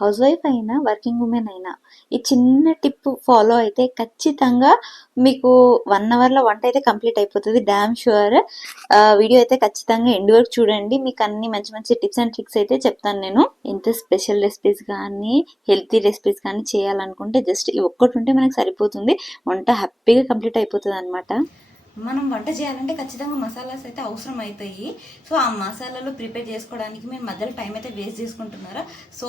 House wife అయినా working women అయినా ఈ చిన్న టిప్ ఫాలో అయితే ఖచ్చితంగా మీకు 1 అవర్లో వంట అయితే కంప్లీట్ అయిపోతుంది. Damn sure. వీడియో అయితే ఖచ్చితంగా ఎండ్ వరకు చూడండి. మీకు అన్ని మంచి మంచి టిప్స్ అండ్ ట్రిక్స్ అయితే చెప్తాను నేను. ఇంత స్పెషల్ రెసిపీస్ కానీ హెల్తీ రెసిపీస్ కానీ చేయాలనుకుంటే జస్ట్ ఈ ఒక్కటి ఉంటే మనకు సరిపోతుంది. వంట హ్యాపీగా కంప్లీట్ అయిపోతుంది అనమాట. మనం వంట చేయాలంటే ఖచ్చితంగా మసాలాస్ అయితే అవసరం అవుతాయి. సో ఆ మసాలాలు ప్రిపేర్ చేసుకోవడానికి మీరు మధ్యలో టైం అయితే వేస్ట్ చేసుకుంటున్నారా? సో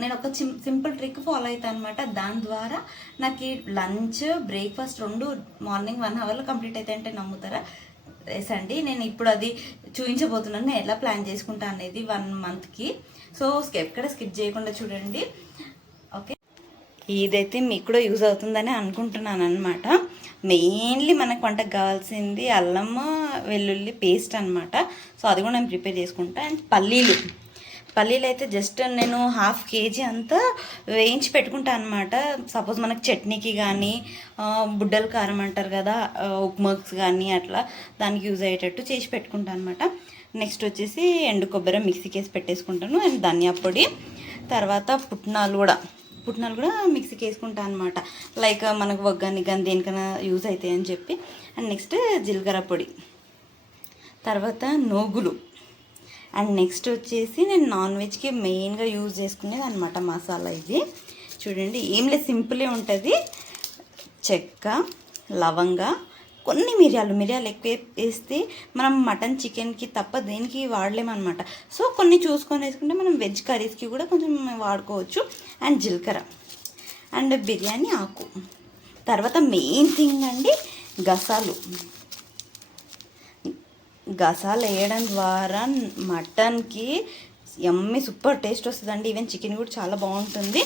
నేను ఒక సింపుల్ ట్రిక్ ఫాలో అవుతాను అనమాట. దాని ద్వారా నాకు లంచ్ బ్రేక్ఫాస్ట్ రెండు మార్నింగ్ 1 అవర్లో కంప్లీట్ అయితే అంటే నమ్ముతారా? ఎస్ అండి, నేను ఇప్పుడు అది చూపించబోతున్నాను నేను ఎలా ప్లాన్ చేసుకుంటా అనేది 1 మంత్కి. సో ఎక్కడ స్కిప్ చేయకుండా చూడండి. ఓకే, ఇదైతే మీకు కూడా యూజ్ అవుతుందని అనుకుంటున్నాను అనమాట. మెయిన్లీ మనకు వంటకు కావాల్సింది అల్లం వెల్లుల్లి పేస్ట్ అనమాట. సో అది కూడా నేను ప్రిపేర్ చేసుకుంటా. అండ్ పల్లీలు అయితే జస్ట్ నేను 1/2 kg అంతా వేయించి పెట్టుకుంటాను అనమాట. సపోజ్ మనకు చట్నీకి కానీ బుడ్డల కారం అంటారు కదా, ఉప్మాక్స్ కానీ అట్లా దానికి యూజ్ అయ్యేటట్టు చేసి పెట్టుకుంటాను అనమాట. నెక్స్ట్ వచ్చేసి ఎండు కొబ్బరి మిక్సీకి వేసి పెట్టేసుకుంటాను. అండ్ ధనియా పొడి, తర్వాత పుట్నాలు కూడా మిక్సీకి వేసుకుంటాను అనమాట. లైక్ మనకు ఒగ్గానికి కానీ దేనికైనా యూజ్ అవుతాయి అని చెప్పి. అండ్ నెక్స్ట్ జీలకర్ర పొడి, తర్వాత నూగులు. అండ్ నెక్స్ట్ వచ్చేసి నేను నాన్ వెజ్కి మెయిన్గా యూజ్ చేసుకునేది అనమాట మసాలా. ఇది చూడండి, ఏం లేదు, సింపులే ఉంటుంది. చెక్క, లవంగ, కొన్ని మిరియాలు ఎక్కువ వేస్తే మనం మటన్ చికెన్కి తప్ప దేనికి వాడలేమన్నమాట. సో కొన్ని చూసుకొని వేసుకుంటే మనం వెజ్ కర్రీస్కి కూడా కొంచెం వాడుకోవచ్చు. అండ్ జీలకర్ర అండ్ బిర్యానీ ఆకు. తర్వాత మెయిన్ థింగ్ అండి గసాలు వేయడం ద్వారా మటన్కి యమ్మీ సూపర్ టేస్ట్ వస్తుందండి. ఈవెన్ చికెన్ కూడా చాలా బాగుంటుంది.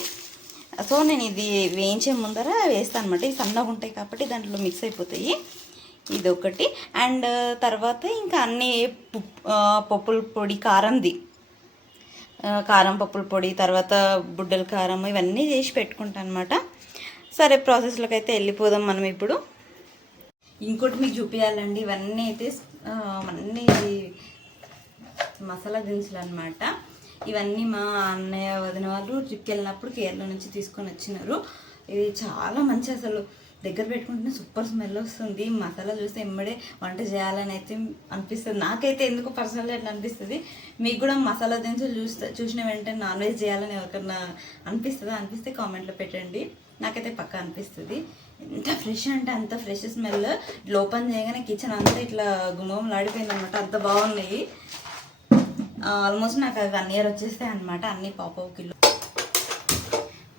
సో నేను ఇది వేయించే ముందర వేస్తాను అనమాట. ఇవి సన్నగా ఉంటాయి కాబట్టి దాంట్లో మిక్స్ అయిపోతాయి. ఇది ఒకటి. అండ్ తర్వాత ఇంకా అన్ని పప్పుల పొడి, కారం పప్పుల పొడి, తర్వాత బుడ్డల కారం, ఇవన్నీ చేసి పెట్టుకుంటాను అనమాట. సరే, ప్రాసెస్లోకి అయితే వెళ్ళిపోదాం మనం ఇప్పుడు. ఇంకోటి మీకు చూపించాలండి, ఇవన్నీ అయితే అన్నీ మసాలా దినుసులు అనమాట. ఇవన్నీ మా అన్నయ్య వదిన వాళ్ళు ట్రిప్కి వెళ్ళినప్పుడు కేరళ నుంచి తీసుకొని వచ్చినారు. ఇది చాలా మంచి, అసలు దగ్గర పెట్టుకుంటే సూపర్ స్మెల్ వస్తుంది. మసాలా చూస్తే ఎమ్మడే వంట చేయాలని అయితే అనిపిస్తుంది. నాకైతే ఎందుకు పర్సనల్గా ఎట్లా అనిపిస్తుంది. మీకు కూడా మసాలా దినుసులు చూసిన వెంటనే నాన్ వెజ్ చేయాలని ఎవరికన్నా అనిపిస్తే కామెంట్లో పెట్టండి. నాకైతే పక్కా అనిపిస్తుంది. ఎంత ఫ్రెష్ అంటే అంత ఫ్రెష్ స్మెల్. ఓపెన్ చేయగానే కిచెన్ అంతా ఇట్లా గుమ్మలాడిపోయింది అనమాట. అంత బాగున్నాయి. ఆల్మోస్ట్ నాకు 1 year వచ్చేస్తాయి అనమాట. అన్నీ పావు కిలో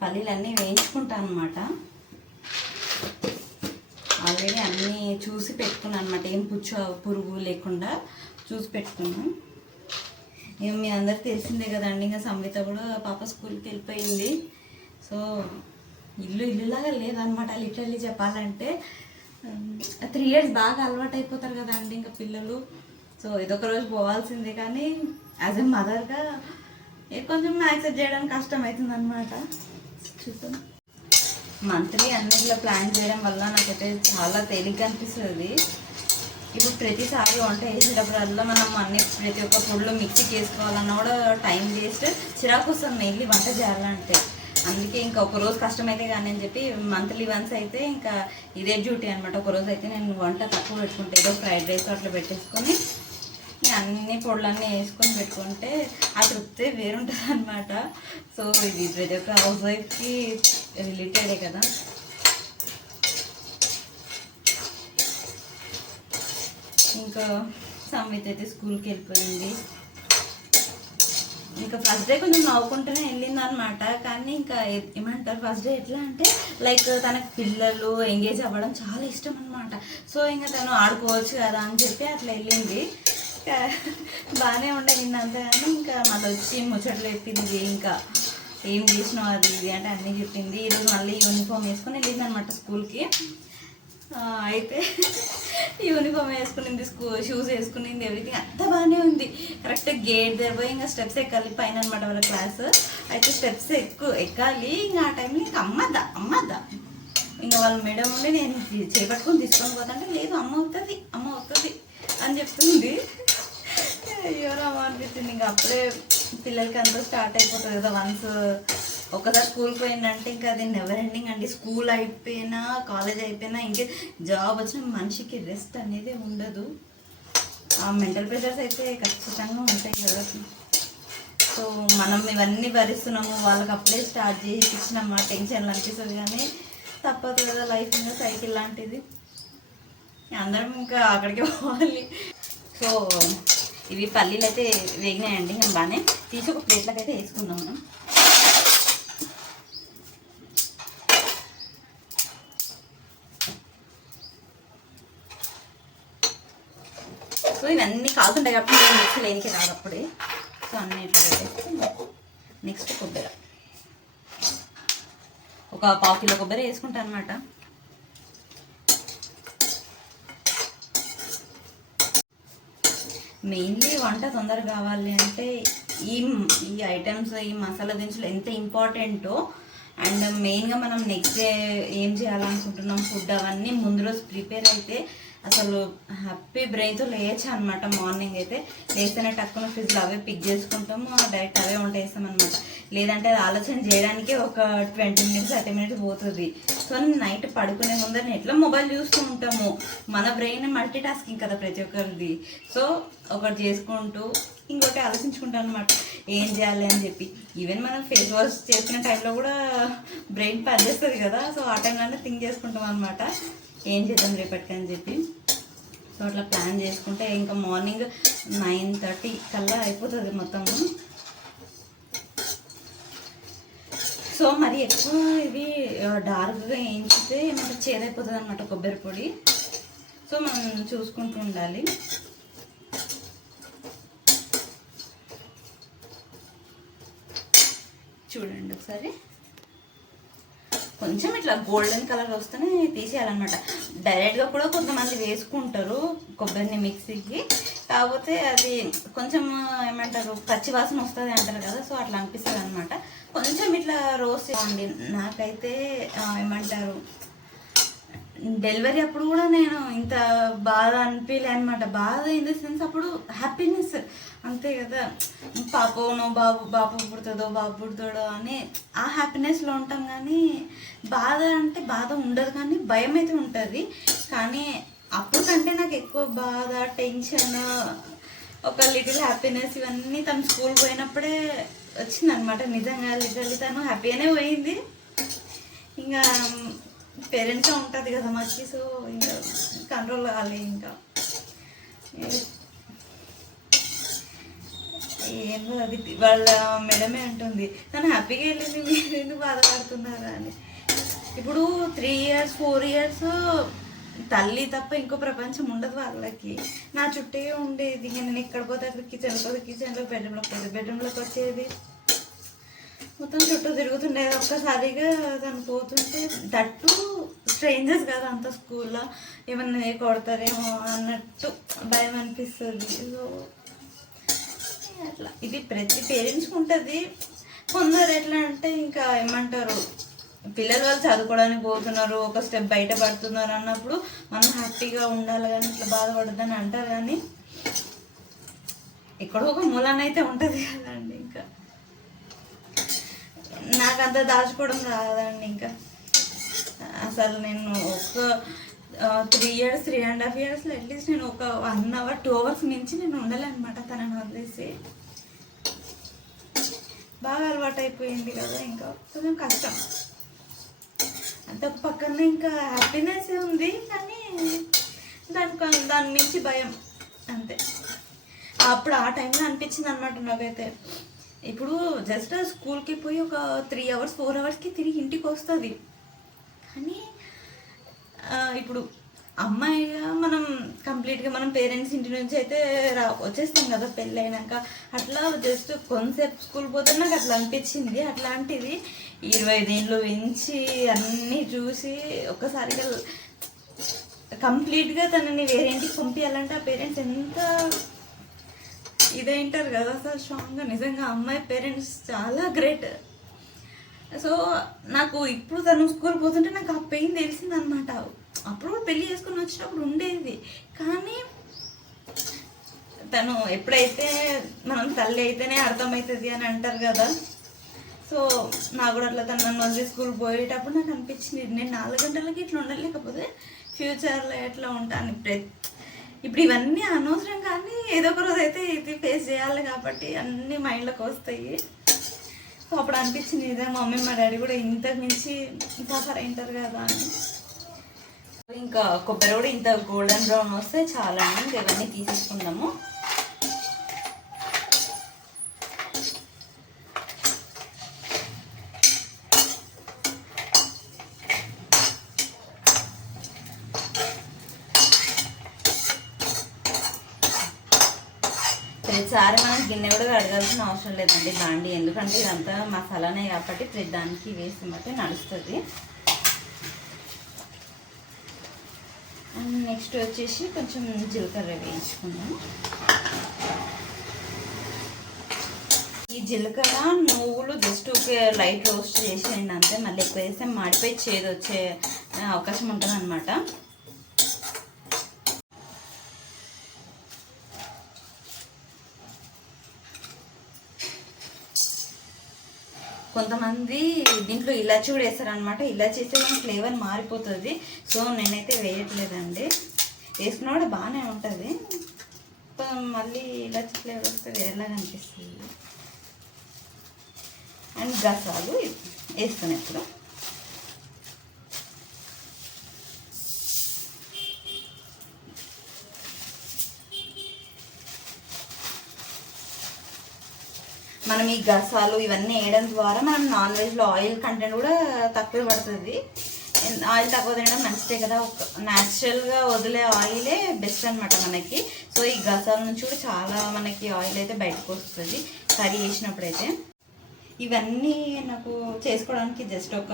పల్లీలు అన్నీ వేయించుకుంటాను అనమాట. ఆల్రెడీ అన్నీ చూసి పెట్టుకున్నాను అనమాట. ఏం పురుగు లేకుండా చూసి పెట్టుకున్నాను. ఇక మీ అందరికి తెలిసిందే కదండి, ఇంకా సంవిత కూడా పాప స్కూల్కి వెళ్ళిపోయింది. సో ఇల్లులాగా లేదనమాట లిటరల్లీ చెప్పాలంటే. 3 years బాగా అలవాటు అయిపోతారు కదండి ఇంకా పిల్లలు. సో ఇదొక రోజు పోవాల్సిందే, కానీ యాజ్ ఎ మదర్గా కొంచెం యాక్సెప్ట్ చేయడానికి కష్టం అవుతుంది అనమాట. చూద్దాం. మంత్లీ అన్నిట్లో ప్లాన్ చేయడం వల్ల నాకైతే చాలా తేలిగ్గా అనిపిస్తుంది. ఇప్పుడు ప్రతిసారి వంట వేసేటప్పుడల్లా మనం ప్రతి ఒక్క ఫుడ్లో మిక్సీకి వేసుకోవాలన్నా కూడా టైం వేస్ట్, చిరాకు వస్తుంది మెయిన్లీ వంట చేయాలంటే. అందుకే ఇంకా ఒకరోజు కష్టమైతే కానీ అని చెప్పి మంత్లీ వన్స్ అయితే ఇంకా ఇదే డ్యూటీ అనమాట. ఒకరోజు అయితే నేను వంట తక్కువ పెట్టుకుంటే ఏదో ఫ్రైడ్ రైస్ అట్లా పెట్టేసుకొని అన్ని పొడులన్నీ వేసుకొని పెట్టుకుంటే ఆ తృప్తి వేరుంటుంది అనమాట. సో ఇది ప్రతి ఒక్క హౌస్ వైఫ్కి రిలేటెడే కదా. ఇంకా సంవిత్ అయితే స్కూల్కి వెళ్ళిపోయింది. ఇంకా ఫస్ట్ డే కొంచెం నవ్వుకుంటూనే వెళ్ళింది అనమాట. కానీ ఇంకా ఏమంటారు, ఫస్ట్ డే ఎట్లా అంటే లైక్ తనకు పిల్లలు ఎంగేజ్ అవ్వడం చాలా ఇష్టం అనమాట. సో ఇంకా తను ఆడుకోవచ్చు కదా అని చెప్పి అట్లా వెళ్ళింది. బాగానే ఉండే నిన్నంతా. కానీ ఇంకా మళ్ళీ వచ్చి ముచ్చట్లు చెప్పింది. ఇంకా ఏం చేసినావు అది ఇది అంటే అన్నీ చెప్పింది. ఈరోజు మళ్ళీ యూనిఫామ్ వేసుకొని వెళ్ళింది అనమాట స్కూల్కి. అయితే యూనిఫామ్ వేసుకునింది, షూస్ వేసుకునింది, ఎవ్రీథింగ్ అంతా బాగానే ఉంది. కరెక్ట్ గేట్ దగ్గర పోయి ఇంకా స్టెప్స్ ఎక్కాలి పైన అనమాట వాళ్ళ క్లాస్. అయితే స్టెప్స్ ఎక్కాలి. ఇంకా ఆ టైంలో ఇంకా అమ్మద్దా ఇంకా వాళ్ళ మేడం ఉండి నేను చేపట్టుకొని తీసుకొని పోతాంటే లేదు అమ్మ అవుతుంది అని చెప్తుంది. అయ్యో రామ అనిపిస్తుంది. ఇంకా అప్పుడే పిల్లలకి అంతా స్టార్ట్ అయిపోతుంది కదా. వన్స్ ఒకసారి స్కూల్ పోయిందంటే ఇంకా అది నెవర్ ఎండింగ్ అండి. స్కూల్ అయిపోయినా కాలేజ్ అయిపోయినా ఇంకే జాబ్ వచ్చిన మనిషికి రెస్ట్ అనేది ఉండదు. ఆ మెంటల్ ప్రెషర్స్ అయితే ఖచ్చితంగా ఉంటాయి కదా. సో మనం ఇవన్నీ భరిస్తున్నాము, వాళ్ళకి అప్పుడే స్టార్ట్ చేసి ఇచ్చినామా టెన్షన్లు అనిపిస్తుంది. కానీ తప్పదు కదా, లైఫ్ మీద సైకిల్ లాంటిది, అందరం ఇంకా అక్కడికి పోవాలి. సో ఇవి పల్లీలు అయితే వేగినాయండి, ఇంకా బాగానే తీసి ఒక ప్లేట్లకు అయితే వేసుకుందాం మనం. సో ఇవన్నీ కాలుతుంటాయి కాబట్టి మిక్సీ లేనికి రాదు అప్పుడే. సో అన్నీ ఇట్లా పెట్టేస్తే నెక్స్ట్ కొబ్బరి, ఒక 1/2 కిలో కొబ్బరి వేసుకుంటాను అనమాట. మెయిన్లీ వంట తొందరగా కావాలి అంటే ఈ ఈ ఐటమ్స్, ఈ మసాలా దినుసులు ఎంత ఇంపార్టెంటో, అండ్ మెయిన్గా మనం నెక్స్ట్ డే ఏం చేయాలనుకుంటున్నాం ఫుడ్ అవన్నీ ముందు రోజు ప్రిపేర్ అయితే అసలు హ్యాపీ బ్రెయిన్తో లేయచ్చు అనమాట. మార్నింగ్ అయితే లేస్తేనే టక్కున ఫ్రిడ్జ్లో అవే పిక్ చేసుకుంటాము, డైరెక్ట్ అవే వంట వేస్తాం అనమాట. లేదంటే అది ఆలోచన చేయడానికి ఒక 20 మినిట్స్ 30 మినిట్స్ పోతుంది. సో నైట్ పడుకునే ముందర ఎట్లా మొబైల్ చూస్తూ ఉంటాము, మన బ్రెయిన్ మల్టీ టాస్కింగ్ కదా ప్రతి ఒక్కరిది. సో ఒకటి చేసుకుంటూ ఇంకోటి ఆలోచించుకుంటాం అనమాట ఏం చేయాలి అని చెప్పి. ఈవెన్ మనం ఫేస్ వాష్ చేసుకునే టైంలో కూడా బ్రెయిన్ పనిచేస్తుంది కదా. సో ఆ టైంలోనే థింక్ చేసుకుంటాం అనమాట ఏం చేద్దాం రేపటికి అని చెప్పి. సో అట్లా ప్లాన్ చేసుకుంటే ఇంకా మార్నింగ్ 9:30 కల్లా అయిపోతుంది మొత్తము. సో మరి ఎక్కువ ఇవి డార్క్గా వేయించితే మనకు చేదైపోతుంది అనమాట కొబ్బరి పొడి. సో మనం చూసుకుంటూ ఉండాలి. చూడండి ఒకసారి, కొంచెం ఇట్లా గోల్డెన్ కలర్ వస్తేనే తీసేయాలన్నమాట. డైరెక్ట్గా కూడా కొంతమంది వేసుకుంటారు కొబ్బరిని మిక్సీకి, కాకపోతే అది కొంచెం ఏమంటారు పచ్చి వాసన వస్తుంది అంటారు కదా. సో అట్లా అనిపిస్తుంది అనమాట. కొంచెం ఇట్లా రోస్ట్ చేయండి. నాకైతే ఏమంటారు డెలివరీ అప్పుడు కూడా నేను ఇంత బాధ అనిపించలే అనమాట. బాధ ఇన్ ద సెన్స్ అప్పుడు హ్యాపీనెస్ అంతే కదా, పాపనో బాబు పుడుతుందో బాబు పుడతాడో అని ఆ హ్యాపీనెస్లో ఉంటాం. కానీ బాధ అంటే బాధ ఉండదు, కానీ భయం అయితే ఉంటుంది. కానీ అప్పుడు కంటే నాకు ఎక్కువ బాధ, టెన్షన్, ఒక లిటిల్ హ్యాపీనెస్ ఇవన్నీ తను స్కూల్ పోయినప్పుడే వచ్చిందనమాట. నిజంగా లిటరల్లీ తను హ్యాపీగానే పోయింది. ఇంకా పేరెంట్స్గా ఉంటుంది కదా మర్చి. సో ఇంకా కంట్రోల్ కావాలి. ఇంకా ఏమో అది వాళ్ళ మేడమే అంటుంది తను హ్యాపీగా వెళ్ళింది, మీరు ఎందుకు బాధపడుతున్నారా అని. ఇప్పుడు 3 years 4 years తల్లి తప్ప ఇంకో ప్రపంచం ఉండదు వాళ్ళకి. నా చుట్టే ఉండేది. నేను ఎక్కడ పోతే అక్కడ కిచెన్లో బెడ్రూమ్లోకి పోతే బెడ్రూమ్లోకి వచ్చేది, మొత్తం చుట్టూ తిరుగుతుండేది. ఒక్కసారిగా తను పోతుంటే దట్టు స్ట్రేంజర్స్ కదా అంత స్కూల్లో, ఏమన్నా కొడతారేమో అన్నట్టు భయం అనిపిస్తుంది. సో అట్లా ఇది ప్రతి పేరెంట్స్కి ఉంటుంది. కొందరు ఎట్లా అంటే ఇంకా ఏమంటారు పిల్లలు వాళ్ళు చదువుకోవడానికి పోతున్నారు, ఒక స్టెప్ బయట పడుతున్నారు అన్నప్పుడు మనం హ్యాపీగా ఉండాలి కానీ ఇట్లా బాధపడద్దని అంటారు. కానీ ఎక్కడో ఒక మూలానైతే ఉంటుంది కదండి. ఇంకా నాకు అంత దాచుకోవడం రాదండి. ఇంకా అసలు నేను ఒక 3 years 3.5 yearsలో అట్లీస్ట్ నేను ఒక 1 hour 2 hours మించి నేను ఉండలే అనమాట తనని వదిలేసి. బాగా అలవాటు అయిపోయింది కదా, ఇంకా కొంచెం కష్టం. అంత ఒక పక్కన ఇంకా హ్యాపీనెస్ ఉంది, కానీ దాని మించి భయం అంతే. అప్పుడు ఆ టైంలో అనిపించింది అనమాట నాకైతే. ఇప్పుడు జస్ట్ స్కూల్కి పోయి ఒక 3 hours 4 hours తిరిగి ఇంటికి వస్తుంది. కానీ ఇప్పుడు అమ్మాయిగా మనం కంప్లీట్గా మనం పేరెంట్స్ ఇంటి నుంచి అయితే వచ్చేస్తాం కదా పెళ్ళి అయినాక. అట్లా జస్ట్ కొంతసేపు స్కూల్ పోతే నాకు అట్లా అనిపించింది. అట్లాంటిది 25 ఏళ్ళు పెంచి అన్నీ చూసి ఒక్కసారిగా కంప్లీట్గా తనని వేరే ఇంటికి పంపించాలంటే ఆ పేరెంట్స్ ఎంత ఇదేంటారు కదా అసలు స్ట్రాంగ్గా. నిజంగా అమ్మాయి పేరెంట్స్ చాలా గ్రేట్. సో నాకు ఇప్పుడు తను స్కూల్ పోతుంటే నాకు ఆ పెయిన్ తెలిసిందనమాట. అప్పుడు పెళ్ళి చేసుకుని వచ్చినప్పుడు ఉండేది, కానీ తను ఎప్పుడైతే మనం తల్లి అయితేనే అర్థమవుతుంది అని అంటారు కదా. సో నాకు కూడా అట్లా తను నన్ను వదిలి స్కూల్ పోయేటప్పుడు నాకు అనిపించింది నేను 4 గంటలకి ఇట్లా ఉండలేకపోతే ఫ్యూచర్లో ఎట్లా ఉంటాను. ఇప్పుడు ఇవన్నీ అనవసరం, కానీ ఏదో ఒక రోజు అయితే ఇది ఫేస్ చేయాలి కాబట్టి అన్నీ మైండ్లోకి వస్తాయి. సో అప్పుడు అనిపించింది ఇదే మా మమ్మీ మా డాడీ కూడా ఇంతకు మించి సఫర్ అయింటారు కదా అని. ఇంకా కొబ్బరి కూడా ఇంత గోల్డెన్ బ్రౌన్ వస్తే చాలా అండి. ఇంకా ఇవన్నీ తీసేసుకుందాము. ప్రతిసారి మనం గిన్నె కూడా కడగాల్సిన అవసరం లేదండి బాండి, ఎందుకంటే ఇదంతా మసాలానే కాబట్టి ప్రతిదానికి వేసి బట్టి నడుస్తుంది. అండ్ నెక్స్ట్ వచ్చేసి కొంచెం జీలకర్ర వేయించుకుందాం. ఈ జీలకర్ర నువ్వులు జస్ట్ ఒక లైట్ రోస్ట్ చేసేయండి అంతే. మళ్ళీ ఎక్కువ వేస్తే మాడిపోయి చేదు వచ్చే అవకాశం ఉంటుంది అనమాట. కొంతమంది దీంట్లో ఇలాచి కూడా వేస్తారనమాట. ఇలాచి వేస్తే కానీ ఫ్లేవర్ మారిపోతుంది. సో నేనైతే వేయట్లేదండి. వేసుకున్నా కూడా బాగానే ఉంటుంది, మళ్ళీ ఇలాచి ఫ్లేవర్ వస్తే వేరేలాగా అనిపిస్తుంది. అండ్ గసాలు వేస్తాను ఇప్పుడు. మనం ఈ గసాలు ఇవన్నీ వేయడం ద్వారా మనం నాన్ వెజ్లో ఆయిల్ కంటెంట్ కూడా తక్కువ పడుతుంది. ఆయిల్ తక్కువ తినడం మంచిదే కదా, ఒక న్యాచురల్గా వదిలే ఆయిలే బెస్ట్ అనమాట మనకి. సో ఈ గసాల నుంచి కూడా చాలా మనకి ఆయిల్ అయితే బయటకు వస్తుంది కర్రీ చేసినప్పుడైతే. ఇవన్నీ నాకు చేసుకోవడానికి జస్ట్ ఒక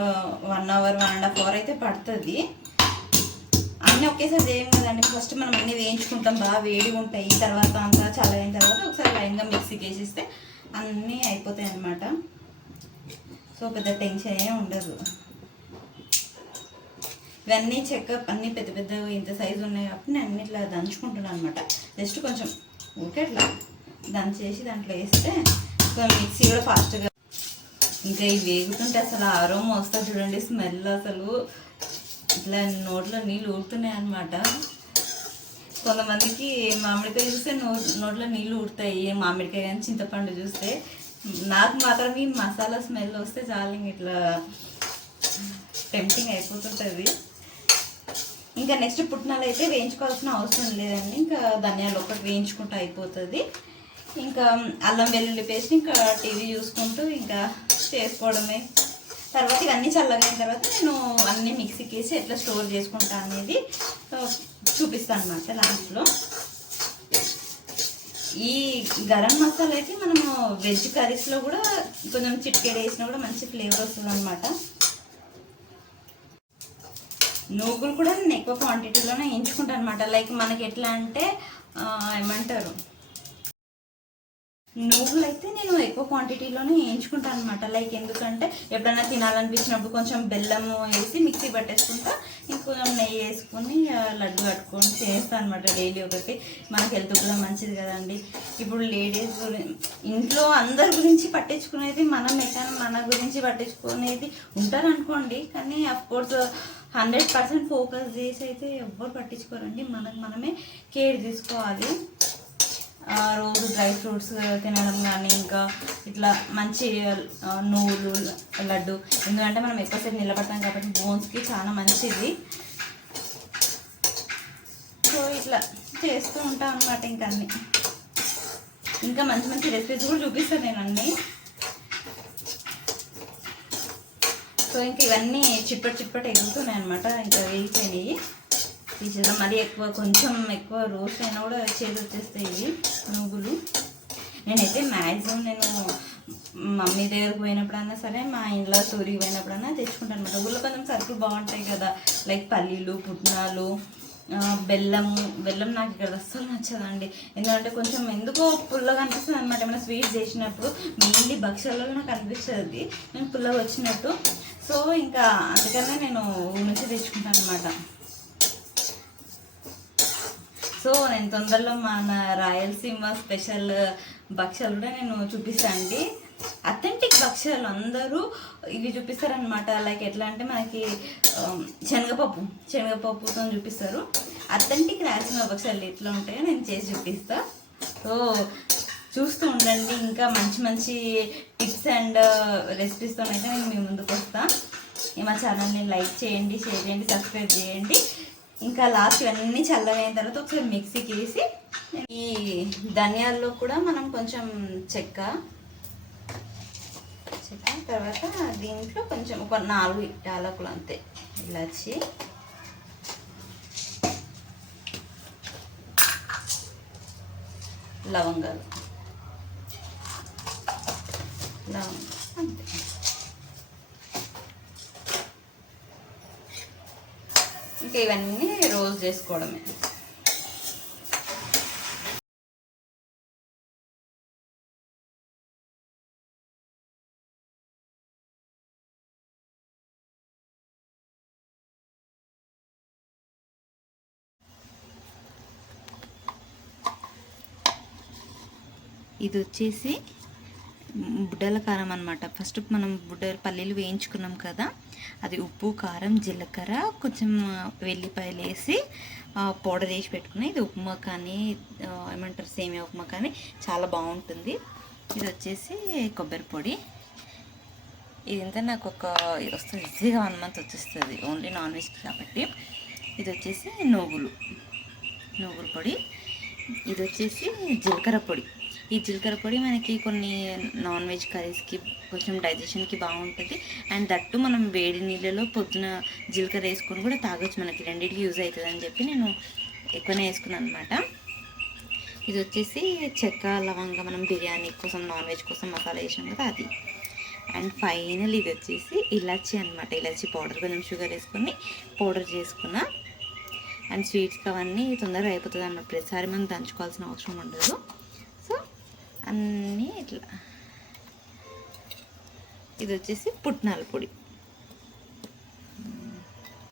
1 అవర్ 1.5 అవర్ అయితే పడుతుంది. అన్నీ ఒకేసారి చేయం కదండి. ఫస్ట్ మనం అన్నీ వేయించుకుంటాం, బాగా వేడిగా ఉంటాయి. తర్వాత అంతా చాలా అయిన తర్వాత ఒకసారి లైన్గా మిక్సీకి వేసిస్తే అన్నీ అయిపోతాయి అన్నమాట. సో పెద్ద టెన్షన్ ఏం ఉండదు. ఇవన్నీ చెక్క అన్నీ పెద్ద పెద్ద ఇంత సైజు ఉన్నాయి కాబట్టి నేను అన్ని ఇట్లా దంచుకుంటున్నాను అనమాట. జస్ట్ కొంచెం ఊరికే ఇట్లా దంచేసి దాంట్లో వేస్తే మిక్సీ కూడా ఫాస్ట్గా. ఇంకా ఇవి వేగుతుంటే అసలు ఆరోమా వస్తుంది చూడండి, స్మెల్ అసలు ఇట్లా నోట్లో నీళ్ళు ఊరుతున్నాయి అనమాట. కొంతమందికి మామిడికాయ చూస్తే నోట్లో నీళ్ళు ఊరుతాయి, మామిడికాయ కానీ చింతపండు చూస్తే. నాకు మాత్రం ఈ మసాలా స్మెల్ వస్తే చాలు ఇట్లా టెంప్టింగ్ అయిపోతుంటుంది. ఇంకా నెక్స్ట్ పుట్నాలు అయితే వేయించుకోవాల్సిన అవసరం లేదండి. ఇంకా ధనియాలు ఒకటి వేయించుకుంటూ అయిపోతుంది. ఇంకా అల్లం వెల్లుల్లి పేస్ట్ ఇంకా టీవీ చూసుకుంటూ ఇంకా చేసుకోవడమే. తర్వాత ఇవన్నీ చల్లగైన తర్వాత నేను అన్నీ మిక్సీకి వేసి ఎట్లా స్టోర్ చేసుకుంటా అనేది చూపిస్తాను అన్నమాట లాస్ట్లో. ఈ గరం మసాలా అయితే మనము వెజ్ కర్రీస్లో కూడా కొంచెం చిటికెడు వేసినా కూడా మంచి ఫ్లేవర్ వస్తుంది అనమాట. నువ్వులు కూడా నేను ఎక్కువ క్వాంటిటీలోనే వేయించుకుంటాను అనమాట. లైక్ మనకి ఎట్లా అంటే ఏమంటారు, నువ్వులు అయితే నేను ఎక్కువ క్వాంటిటీలోనే వేయించుకుంటాను అనమాట. లైక్ ఎందుకంటే ఎప్పుడైనా తినాలనిపించినప్పుడు కొంచెం బెల్లం వేసి మిక్సీ పట్టేసుకుంటా, ఇంకొంచెం నెయ్యి వేసుకొని లడ్డు కట్టుకొని చేస్తాను అనమాట. డైలీ ఒకటి మనకి హెల్త్ కూడా మంచిది కదండి. ఇప్పుడు లేడీస్ ఇంట్లో అందరి గురించి పట్టించుకునేది మనమే, కానీ మన గురించి పట్టించుకునేది ఉంటారు అనుకోండి, కానీ అఫ్కోర్స్ 100% ఫోకస్ చేసి అయితే ఎవ్వరు పట్టించుకోరండి. మనకు మనమే కేర్ తీసుకోవాలి. రోజు డ్రై ఫ్రూట్స్ తినడం కానీ ఇంకా ఇట్లా మంచి నువ్వులు లడ్డు, ఎందుకంటే మనం ఎక్కువసేపు నిలబడతాం కాబట్టి బోన్స్కి చాలా మంచిది. సో ఇట్లా చేస్తూ ఉంటాం అనమాట. ఇంకా అన్నీ ఇంకా మంచి మంచి రెసిపీస్ కూడా చూపిస్తాను నేను అన్నీ. సో ఇంకా ఇవన్నీ చిప్పటి ఎగురుతున్నాయి అనమాట. ఇంకా వేగిపోయినాయి, తీసేద్దాం. మరీ ఎక్కువ కొంచెం ఎక్కువ రోస్ట్ అయినా కూడా చేదు వచ్చేస్తాయి ఇవి నువ్వులు. నేనైతే మ్యాక్సిమం నేను మమ్మీ దగ్గరకు పోయినప్పుడైనా సరే, మా ఇంట్లో టూరికి పోయినప్పుడైనా తెచ్చుకుంటాను అనమాట. ఊళ్ళో కొంచెం సరుకులు బాగుంటాయి కదా, లైక్ పల్లీలు, పుట్నాలు, బెల్లం నాకు ఇక్కడ అస్సలు నచ్చదండి. ఎందుకంటే కొంచెం ఎందుకో పుల్లగా అనిపిస్తుంది అనమాట. ఏమైనా స్వీట్స్ చేసినప్పుడు మెయిన్లీ భక్ష్యాలలో నాకు అనిపిస్తుంది నేను పుల్లగా వచ్చినట్టు. సో ఇంకా అందుకనే నేను ఊరి నుంచి తెచ్చుకుంటాను అనమాట. సో నేను తొందరలో మన రాయలసీమ స్పెషల్ భక్ష్యాలు కూడా నేను చూపిస్తాను అండి. అథెంటిక్ భక్ష్యాలు అందరూ ఇవి చూపిస్తారనమాట. లైక్ ఎట్లా అంటే మనకి శనగపప్పుతో చూపిస్తారు. అథెంటిక్ రాసిన భక్ష్యాలు ఎట్లా ఉంటాయో నేను చేసి చూపిస్తా. సో చూస్తూ ఉండండి. ఇంకా మంచి మంచి టిప్స్ అండ్ రెసిపీస్తో అయితే నేను మీ ముందుకు వస్తాను. మా ఛానల్ని లైక్ చేయండి, షేర్ చేయండి, సబ్స్క్రైబ్ చేయండి. ఇంకా లాస్ట్ ఇవన్నీ చల్లగా అయిన తర్వాత ఒకసారి మిక్సీకి వేసి ఈ ధనియాల్లో కూడా మనం కొంచెం చెక్క తర్వాత దీంట్లో కొంచెం ఒక 4 యాలకులు అంతే, ఇలాచి, లవంగాలు అంతే. ఇంకా ఇవన్నీ రోస్ట్ చేసుకోవడమే. ఇది వచ్చేసి బుడ్డల కారం అనమాట. ఫస్ట్ మనం పల్లీలు వేయించుకున్నాం కదా, అది ఉప్పు, కారం, జీలకర్ర, కొంచెం వెల్లిపాయలు వేసి పౌడర్ వేసి పెట్టుకుని, ఇది ఉప్మా కానీ ఏమంటారు సేమియా ఉప్మా కానీ చాలా బాగుంటుంది. ఇది వచ్చేసి కొబ్బరి పొడి. ఇదంతా నాకు ఇది వస్తుంది, ఈజీగా 1 month వచ్చేస్తుంది, ఓన్లీ నాన్ వెజ్ కాబట్టి. ఇది వచ్చేసి నువ్వుల పొడి. ఇది వచ్చేసి జీలకర్ర పొడి. ఈ జీలకర్ర పొడి మనకి కొన్ని నాన్ వెజ్ కర్రీస్కి కొంచెం డైజెషన్కి బాగుంటుంది. అండ్ దట్టు మనం వేడి నీళ్ళలో పొద్దున జీలకర్ర వేసుకొని కూడా తాగొచ్చు, మనకి రెండింటికి యూజ్ అవుతుంది అని చెప్పి నేను ఎక్కువనే వేసుకున్నాను అనమాట. ఇది వచ్చేసి చెక్క, లవంగా, మనం బిర్యానీ కోసం నాన్ వెజ్ కోసం మసాలా వేసాం కదా అది. అండ్ ఫైనల్ ఇది వచ్చేసి ఇలాచీ అనమాట. ఇలాచీ పౌడర్, కొంచెం షుగర్ వేసుకొని పౌడర్ చేసుకున్న. అండ్ స్వీట్స్కి అవన్నీ తొందరగా అయిపోతుంది అన్నమాట, ప్రతిసారి మనం దంచుకోవాల్సిన అవసరం ఉండదు. సో అన్నీ ఇట్లా. ఇది వచ్చేసి పుట్నాల పొడి.